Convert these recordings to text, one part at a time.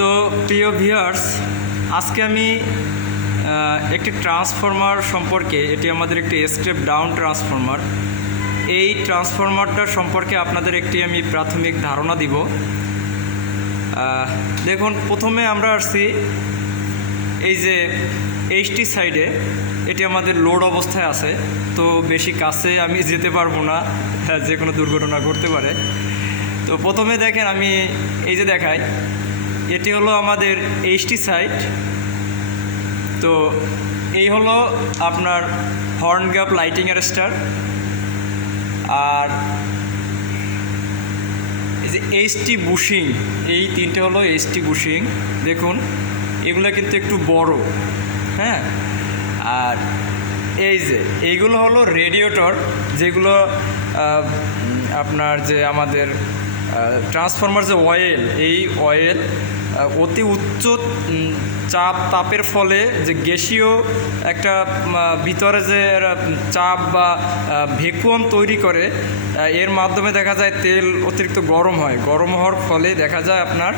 তো প্রিয় ভিউয়ার্স আজকে আমি একটি ট্রান্সফরমার সম্পর্কে এটি আমাদের একটি স্টেপ ডাউন ট্রান্সফরমার এই ট্রান্সফরমারটার সম্পর্কে আপনাদের একটি আমি প্রাথমিক ধারণা দিব। দেখুন প্রথমে আমরা আসছি এই যে এইচটি সাইডে এটি আমাদের লোড অবস্থায় আছে। তো বেশি কাছে আমি যেতে পারব না হ্যাঁ, যে কোনো দুর্ঘটনা ঘটতে পারে। তো প্রথমে দেখেন আমি এই যে দেখাই এটি হলো আমাদের এইচটি সাইট তো এই হলো আপনার হর্ন গ্যাপ লাইটিং অ্যারেস্টার আর এই যে এইচটি বুশিং এই তিনটে হলো এইচটি বুশিং দেখুন, এগুলো কিন্তু একটু বড় হ্যাঁ? আর এই যে এইগুলো হলো রেডিয়েটর যেগুলো আপনার যে আমাদের ট্রান্সফরমার যে অয়েল এই অয়েল অতি উচ্চ চাপ তাপের ফলে যে গ্যাসীয় একটা ভিতরে যে চাপ বা ভেকুয়াম তৈরি করে এর মাধ্যমে দেখা যায় তেল অতিরিক্ত গরম হয়। গরম হওয়ার ফলে দেখা যায় আপনার,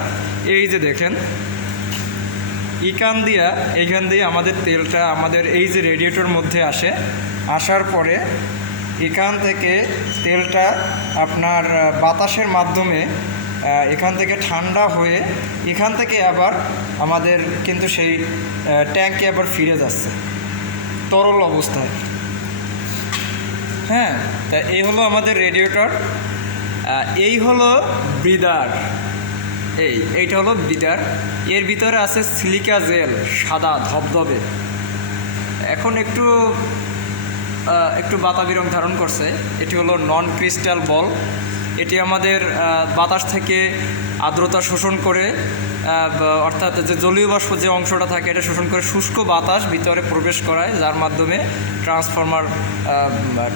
এই যে দেখেন ইকান দিয়া এইখান দিয়ে আমাদের তেলটা, আমাদের এই যে রেডিয়েটর মধ্যে আসে, আসার পরে এখান থেকে তেলটা আপনার বাতাসের মাধ্যমে এখান থেকে ঠান্ডা হয়ে এখান থেকে আবার আমাদের কিন্তু সেই ট্যাঙ্কে আবার ফিরে যাচ্ছে। তরল অবস্থায়। হ্যাঁ তা এই হলো আমাদের রেডিয়েটর। এই হলো ব্রিদার। এই, এইটা হলো বিটার এর ভিতরে আছে সিলিকা জেল, সাদা, ধবধবে। এখন একটু একটু বাতাবি রং ধারণ করছে। এটি হলো নন ক্রিস্টাল বল। এটি আমাদের বাতাস থেকে আর্দ্রতা শোষণ করে অর্থাৎ যে জলীয় বাষ্প যে অংশটা থাকে এটা শোষণ করে শুষ্ক বাতাস ভিতরে প্রবেশ করায়, যার মাধ্যমে ট্রান্সফরমার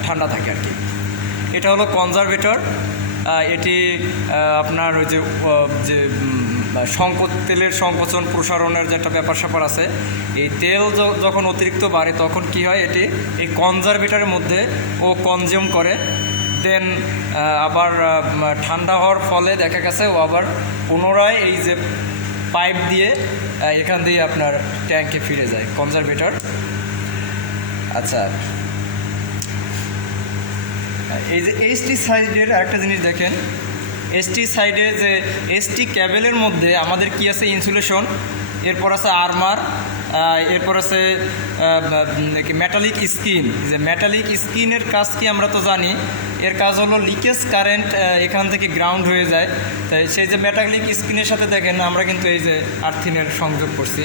ঠান্ডা থাকে আর কি। এটা হলো কনজারভেটর। এটি আপনার ওই যে যে সংকোচ, তেলের সংকোচন প্রসারণের যে একটা ব্যাপার স্যাপার আছে, এই তেল যখন অতিরিক্ত বাড়ে তখন কি হয় এটি, এই কনজারভেটরের মধ্যে ও কনজিউম করে। দেন আবার ঠান্ডা হওয়ার ফলে দেখা গেছে ও আবার পুনরায় এই যে পাইপ দিয়ে এখান দিয়ে আপনার ট্যাঙ্কে ফিরে যায়, কনজারভেটর। আচ্ছা। এই যে এইচটি সাইডের একটা জিনিস দেখেন এসটি সাইডে যে এসটি ক্যাবেলের মধ্যে আমাদের কি আছে? ইনসুলেশন এরপর আছে আর্মার এরপর আছে মেটালিক স্কিন যে মেটালিক স্কিনের কাজ কি আমরা তো জানি? এর কাজ হলো লিকেজ কারেন্ট এখান থেকে গ্রাউন্ড হয়ে যায়। তাই সেই যে মেটালিক স্কিনের সাথে দেখেন, আমরা কিন্তু এই যে আর্থিনের সংযোগ করছি।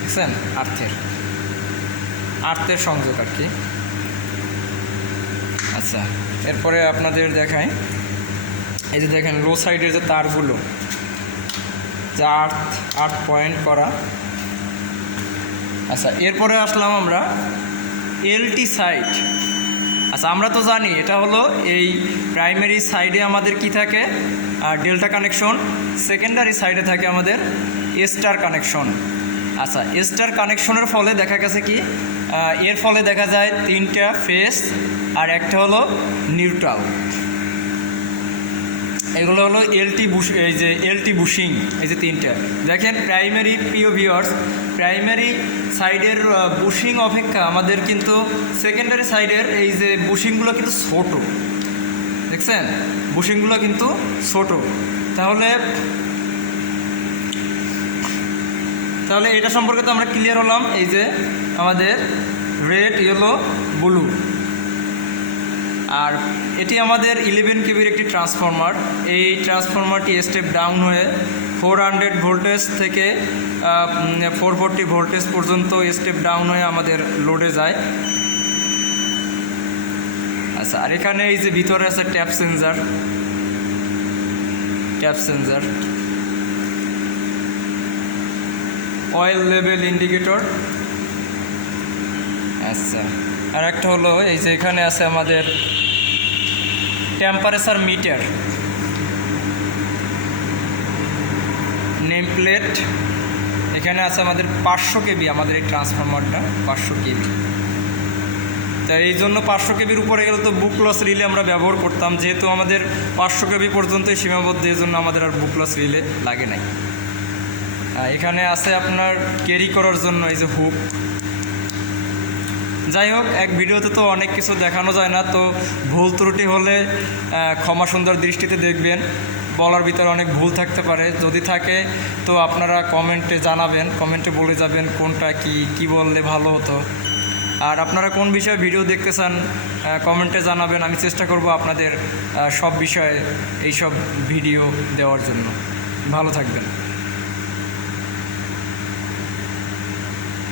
দেখছেন? আর্থের আর্থের সংযোগ আর কি। আচ্ছা এরপরে আপনাদের দেখাই। এই যে দেখেন লো সাইডের যে তারগুলো, যা আট আট পয়েন্ট করা। আচ্ছা এরপরে আসলাম আমরা এলটি সাইড আচ্ছা আমরা তো জানি এটা হলো এই প্রাইমারি সাইডে আমাদের কি থাকে? আর ডেল্টা কানেকশন সেকেন্ডারি সাইডে থাকে আমাদের স্টার কানেকশন আচ্ছা স্টার কানেকশনের ফলে দেখা গেছে কি? এর ফলে দেখা যায় তিনটা ফেস আর একটা হলো নিউট্রাল এগুলো হলো এলটি বুশ, এই যে এলটি বুশিং, এই যে তিনটা। দেখেন প্রাইমারি পিও ভিওর্স প্রাইমারি সাইডের বুশিং অপেক্ষা আমাদের কিন্তু সেকেন্ডারি সাইডের এই যে বুশিংগুলো কিন্তু ছোটো। দেখছেন? বুশিংগুলো কিন্তু ছোট। তাহলে তাহলে এটা সম্পর্কে তো আমরা ক্লিয়ার হলাম। এই যে আমাদের রেড ইয়েলো ব্লু আর এটি আমাদের ইলেভেন কেবির একটি ট্রান্সফরমার এই ট্রান্সফরমারটি স্টেপ ডাউন হয়ে ফোর হান্ড্রেড ভোল্টেজ থেকে ফোর ফোরটি ভোল্টেজ পর্যন্ত স্টেপ ডাউন হয়ে আমাদের লোডে যায়। আচ্ছা আর এখানে এই যে ভিতরে আছে tap sensor tap sensor oil level indicator আচ্ছা আর একটা হলো এই যে এখানে আছে আমাদের টেম্পারেচার মিটার নেম প্লেট এখানে আছে আমাদের পাঁচশো কেবি, আমাদের এই ট্রান্সফরমারটা পাঁচশো কেবি। তা এই জন্য পাঁচশো কেবির উপরে গেলে তো বুক লস রিলে আমরা ব্যবহার করতাম, যেহেতু আমাদের পাঁচশো কেবি পর্যন্তই সীমাবদ্ধ, এই জন্য আমাদের আর বুক লস রিলে লাগে নাই। এখানে আছে আপনার ক্যারি করার জন্য এই যে হুক যাই হোক, এক ভিডিওতে তো অনেক কিছু দেখানো যায় না, তো ভুল ত্রুটি হলে ক্ষমা সুন্দর দৃষ্টিতে দেখবেন। বলার ভিতরে অনেক ভুল থাকতে পারে। যদি থাকে, তো আপনারা কমেন্টে জানাবেন, কমেন্টে বলে যাবেন কোনটা কি কি বললে ভালো হতো। আর আপনারা কোন বিষয়ে ভিডিও দেখতে চান কমেন্টে জানাবেন। আমি চেষ্টা করব আপনাদের সব বিষয়ে এইসব ভিডিও দেওয়ার জন্য। ভালো থাকবেন।